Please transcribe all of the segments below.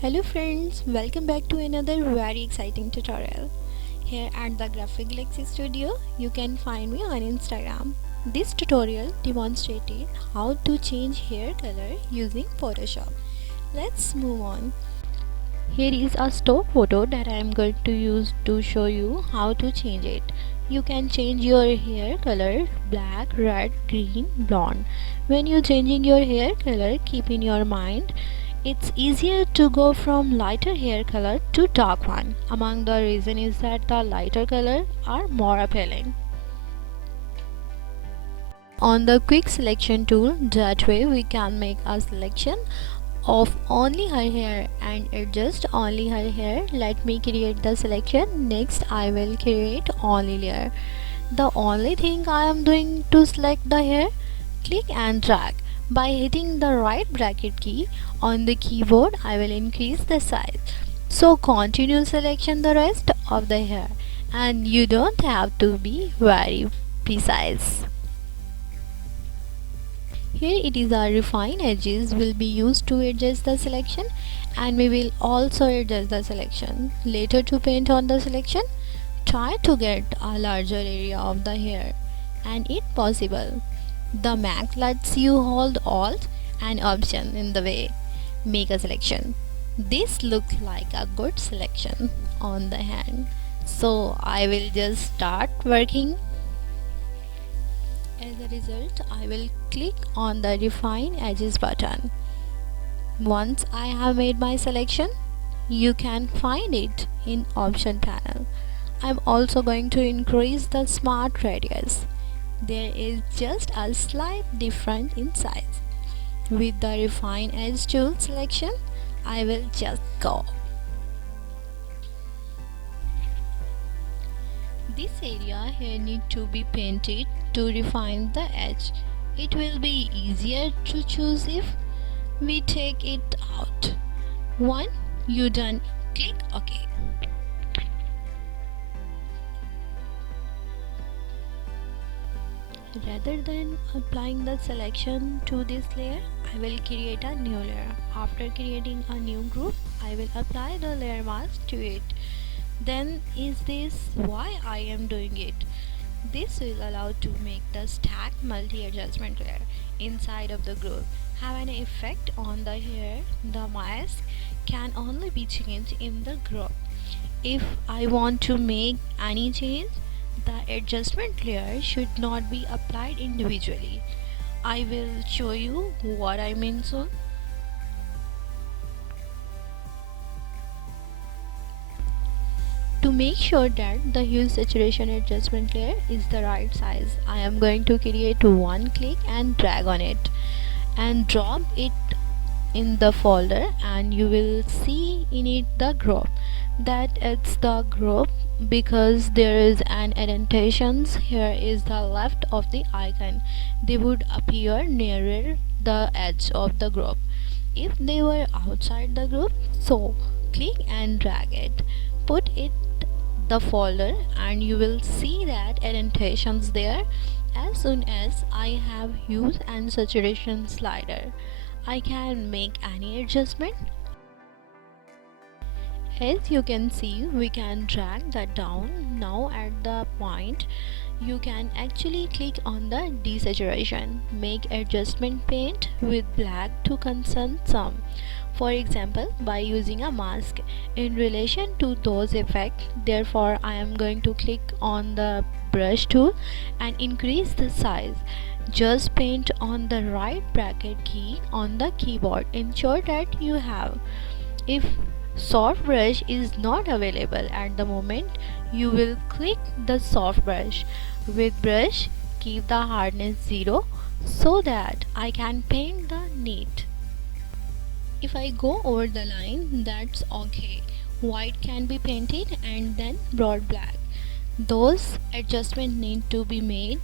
Hello friends, welcome back to another very exciting tutorial. Here at the Graphic Galaxy Studio, you can find me on Instagram. This tutorial demonstrated how to change hair color using Photoshop. Let's move on. Here is a stock photo that I am going to use to show you how to change it. You can change your hair color black, red, green, blonde. When you're changing your hair color, keep in your mind it's easier to go from lighter hair color to dark one. Among the reason is that the lighter color are more appealing. On the quick selection tool, that way we can make a selection of only her hair and adjust only her hair. Let me create the selection. Next I will create only layer. The only thing I am doing to select the hair, click and drag. By hitting the right bracket key on the keyboard, I will increase the size. So continue selection the rest of the hair, and you don't have to be very precise. Here it is our refine edges will be used to adjust the selection, and we will also adjust the selection. Later to paint on the selection, try to get a larger area of the hair and if possible. The Mac lets you hold Alt and Option in the way. Make a selection. This looks like a good selection on the hand. So I will just start working. As a result, I will click on the Refine Edges button. Once I have made my selection, you can find it in Option panel. I'm also going to increase the Smart Radius. There is just a slight difference in size. With the Refine Edge tool selection, I will just go. This area here need to be painted to refine the edge. It will be easier to choose if we take it out. Once you done, click OK. Rather than applying the selection to this layer, I will create a new layer. After creating a new group, I will apply the layer mask to it. Then is this why I am doing it? This will allow to make the stack multi-adjustment layer inside of the group have an effect on the hair. The mask can only be changed in the group. If I want to make any change, the adjustment layer should not be applied individually. I will show you what I mean soon. To make sure that the hue saturation adjustment layer is the right size, I am going to create one click and drag on it and drop it in the folder, and you will see in it the group. That it's the group because there is an indentations. Here is the left of the icon. They would appear nearer the edge of the group if they were outside the group. So click and drag it, put it the folder, and you will see that indentations there. As soon as I have hue and saturation slider, I can make any adjustment. As you can see, we can drag that down. Now at the point, you can actually click on the desaturation. Make adjustment paint with black to concern some. For example, by using a mask in relation to those effects. Therefore, I am going to click on the brush tool and increase the size. Just paint on the right bracket key on the keyboard. Ensure that you have. If soft brush is not available at the moment, you will click the soft brush. With brush, keep the hardness 0 so that I can paint the neat. If I go over the line, that's okay. White can be painted and then brought black. Those adjustments need to be made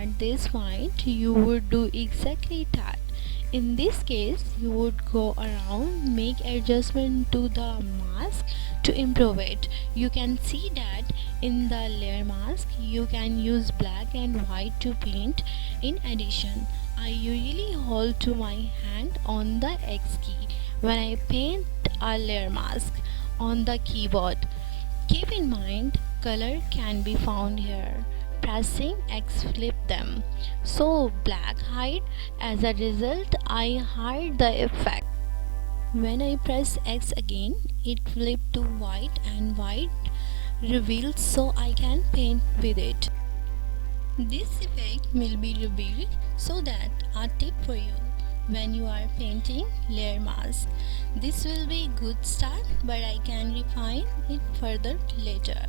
at this point. You would do exactly that. In this case, you would go around, make adjustment to the mask to improve it. You can see that in the layer mask, you can use black and white to paint. In addition, I usually hold to my hand on the X key when I paint a layer mask on the keyboard. Keep in mind, color can be found here. Pressing X flip them. So black hide. As a result, I hide the effect. When I press X again, it flipped to white and white revealed so I can paint with it. This effect will be revealed so that a tip for you when you are painting layer mask. This will be good start but I can refine it further later.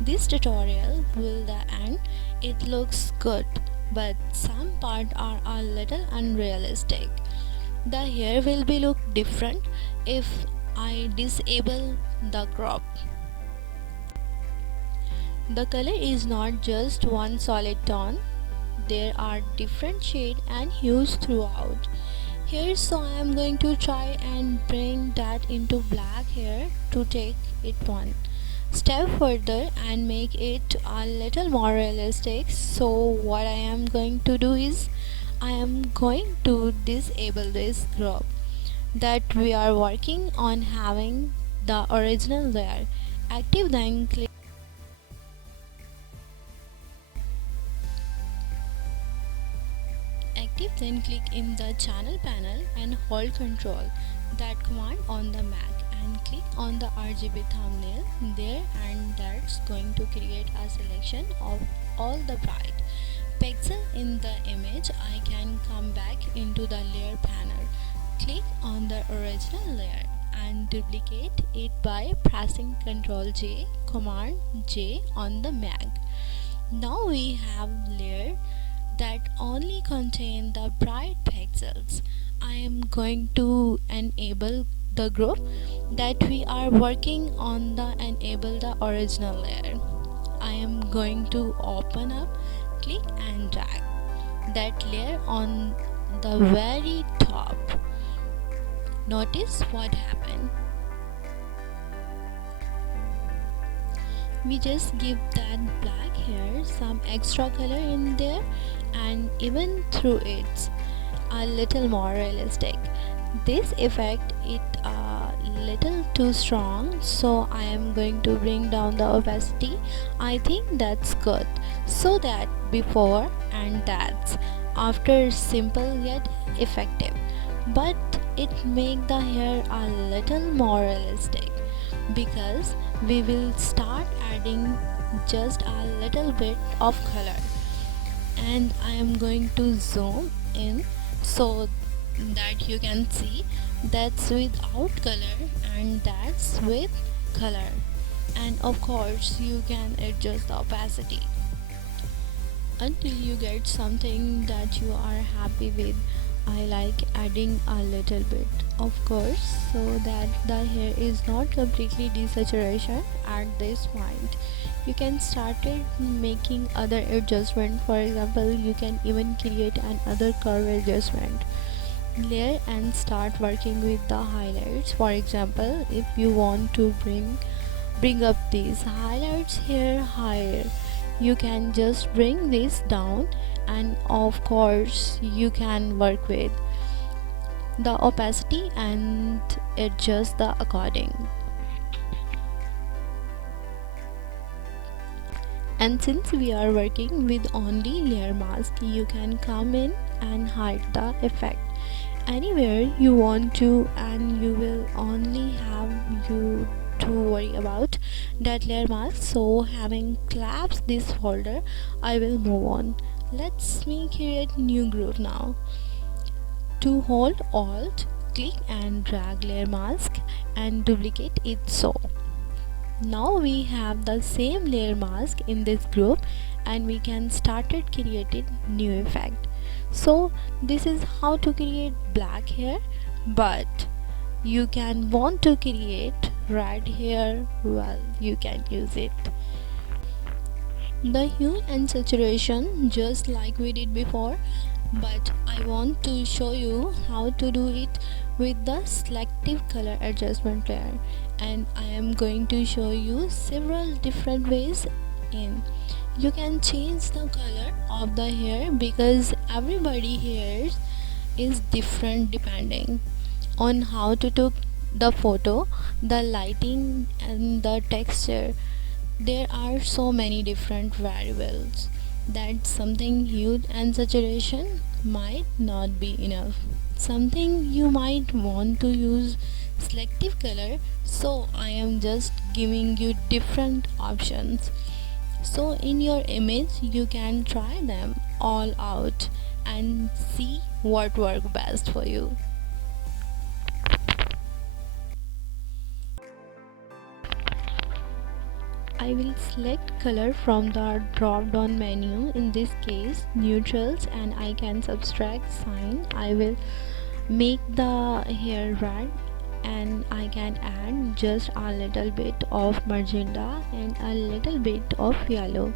This tutorial will the end. It looks good but some parts are a little unrealistic. The hair will be look different if I disable the crop. The color is not just one solid tone. There are different shades and hues throughout. Here so I am going to try and bring that into black hair to take it one step further and make it a little more realistic. So what I am going to do is I am going to disable this group that we are working on having the original layer active, then click in the channel panel and hold control that command on the Mac and click on the RGB thumbnail there, and that's going to create a selection of all the bright pixel in the image. I can come back into the layer panel, click on the original layer and duplicate it by pressing Ctrl J, Command J on the Mac. Now we have layer that only contain the bright pixels. I am going to enable the group that we are working on the enable the original layer. I am going to open up, click and drag that layer on the very top. Notice what happened. We just give that black hair some extra color in there, and even through it's a little more realistic. This effect is a little too strong, so I am going to bring down the opacity. I think that's good, so that before and that's after simple yet effective, but it make the hair a little more realistic because we will start adding just a little bit of color. And I am going to zoom in so that you can see that's without color and that's with color, and of course you can adjust the opacity until you get something that you are happy with. I like adding a little bit, of course, so that the hair is not completely desaturation at this point. You can start making other adjustment. For example, you can even create another curve adjustment layer and start working with the highlights. For example, if you want to bring up these highlights here higher, you can just bring this down, and of course you can work with the opacity and adjust the according. And since we are working with only layer mask, you can come in and hide the effect anywhere you want to, and you will only have you to worry about that layer mask. So having collapsed this folder, I will move on. Let's me create new group now. To hold Alt, click and drag layer mask and duplicate it. So now we have the same layer mask in this group and we can started creating new effect. So this is how to create black hair, but you can want to create red hair, well, you can use it. The hue and saturation just like we did before, but I want to show you how to do it with the selective color adjustment layer, and I am going to show you several different ways in. You can change the color of the hair because everybody hair is different depending. on how to take the photo, the lighting and the texture. There are so many different variables that something hue and saturation might not be enough. Something you might want to use selective color, so I am just giving you different options. So in your image you can try them all out and see what works best for you. I will select color from the drop down menu, in this case neutrals, and I can subtract sign. I will make the hair red and I can add just a little bit of magenta and a little bit of yellow,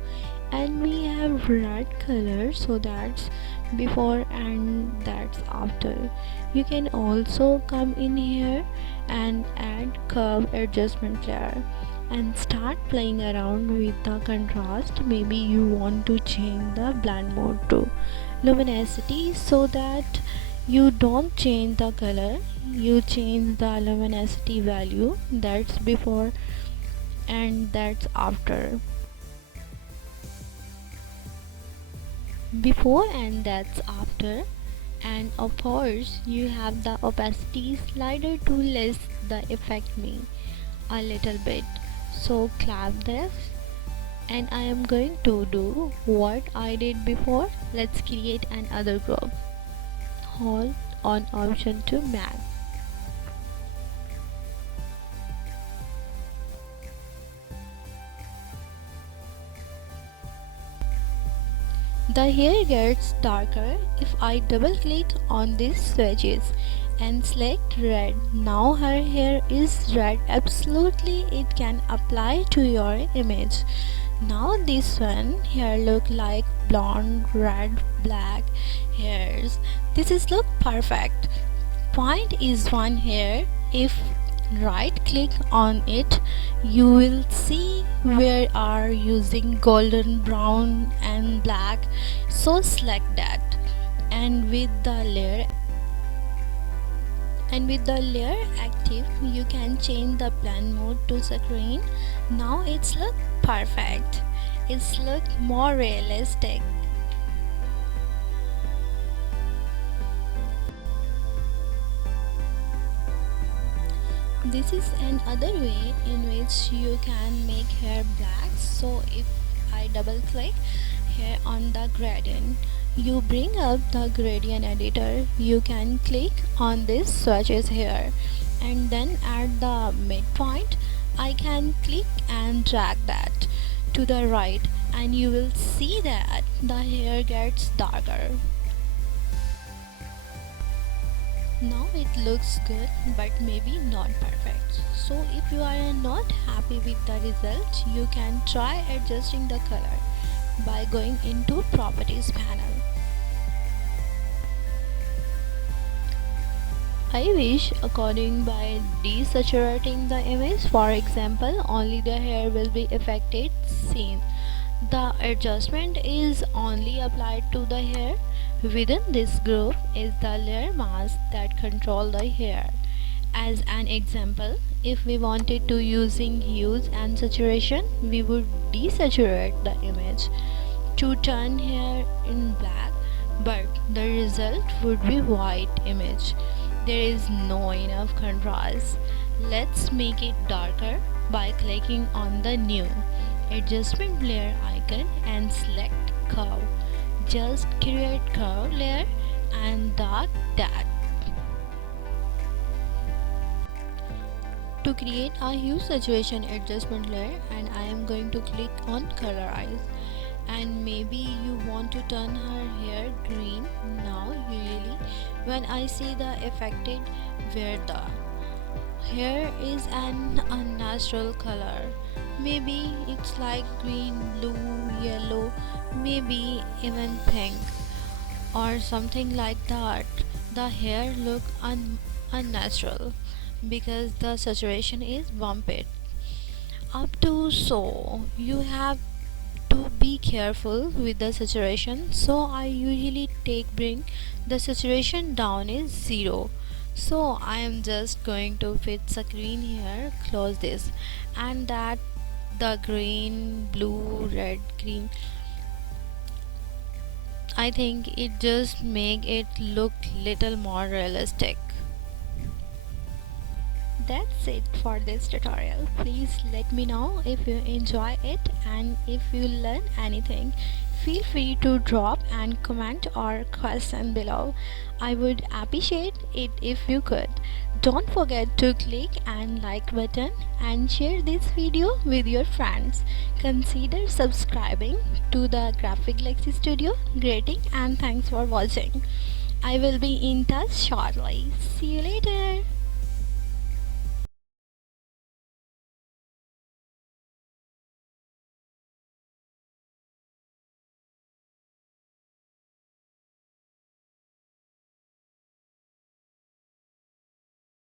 and we have red color, so that's before and that's after. You can also come in here and add curve adjustment layer and start playing around with the contrast. Maybe you want to change the blend mode to luminosity, so that you don't change the color, you change the luminosity value. That's before and that's after. Before and that's after. And of course you have the opacity slider to let the effect me a little bit. So clap this, and I am going to do what I did before. Let's create another group. Hold on option to match. The hair gets darker if I double click on these switches and select red. Now her hair is red. Absolutely, it can apply to your image. Now this one here look like blonde, red, black hairs. This is look perfect. Point is one hair. If right click on it, you will see we are using golden brown and black, so select that. And with the layer active, you can change the blend mode to screen. Now it's look perfect, it's look more realistic. This is another way in which you can make hair black. So if I double click here on the gradient, you bring up the gradient editor. You can click on this swatches here, and then at the midpoint I can click and drag that to the right, and you will see that the hair gets darker. Now it looks good, but maybe not perfect. So if you are not happy with the result, you can try adjusting the color by going into properties panel. I wish according by desaturating the image, for example, only the hair will be affected seen. The adjustment is only applied to the hair. Within this group is the layer mask that control the hair. As an example, if we wanted to using hues and saturation, we would desaturate the image to turn hair in black, but the result would be white image. There is no enough contrast. Let's make it darker by clicking on the new adjustment layer icon and select curve. Just create curve layer and dark that. To create a hue saturation adjustment layer, and I am going to click on colorize, and maybe you want to turn her hair green. Now usually when I see the affected where the hair is an unnatural color, maybe it's like green, blue, yellow, maybe even pink or something like that, the hair look unnatural because the saturation is bumped up to. So you have to be careful with the saturation. So I usually take bring the saturation down is 0, So I am just going to fit the green here, close this, and that the green, blue, red, green, I think it just make it look little more realistic. That's it for this tutorial. Please let me know if you enjoy it and if you learn anything. Feel free to drop and comment or question below. I would appreciate it if you could. Don't forget to click and like button and share this video with your friends. Consider subscribing to the Graphic Lexi Studio. Greeting and thanks for watching. I will be in touch shortly. See you later.